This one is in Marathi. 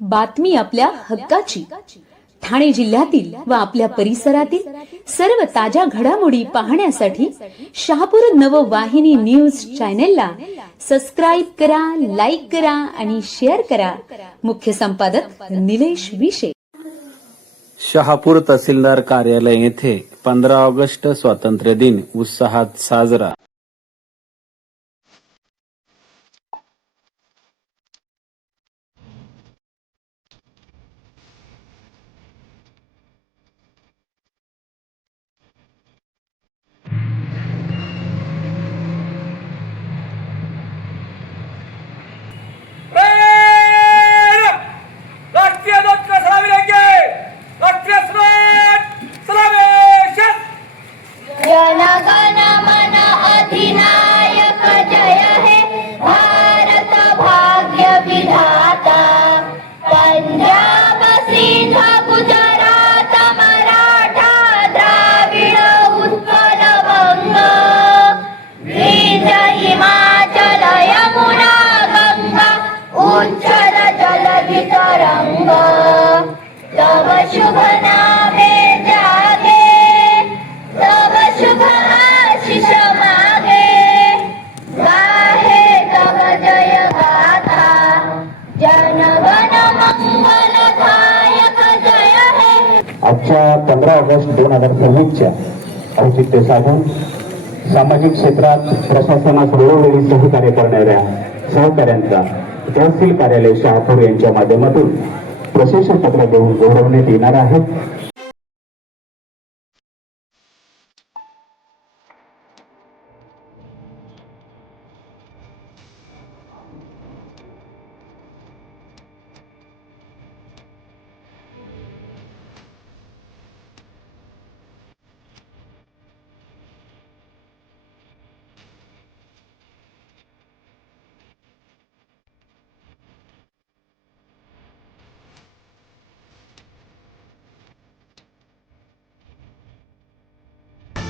बातमी आपल्या हक्काची. ठाणे जिल्ह्यातील व आपल्या परिसरातील सर्व ताज्या घडामोडी पाहण्यासाठी शहापूर नववाहिनी न्यूज चॅनेलला सबस्क्राईब करा, लाईक करा आणि शेअर करा. मुख्य संपादक निलेश विशे. शहापूर तहसीलदार कार्यालय येथे 15 ऑगस्ट स्वातंत्र्य दिन उत्साहात साजरा. जनगण मन अधिनायक जय हे भारत भाग्य विधाता. पंजाब सिंध गुजरात मराठा द्राविड उत्कल वंग. विंध्य हिमाचल यमुना गंगा उच्चल जलधि तरंग. तव शुभ नामे जागे, तव शुभ आशीष मागे. गाहे तव जय गाथा, जनगण मंगलदायक जय हे. आजच्या 15 ऑगस्ट 2026च्या औचित्य साधून सामाजिक क्षेत्रात प्रशासनास वेळोवेळी सहकार्य करणाऱ्या सहकाऱ्यांचा तहसील कार्यालय शहापूर यांच्या माध्यमातून प्रशस्ती पत्र देऊन गौरवण्यात येणार आहे.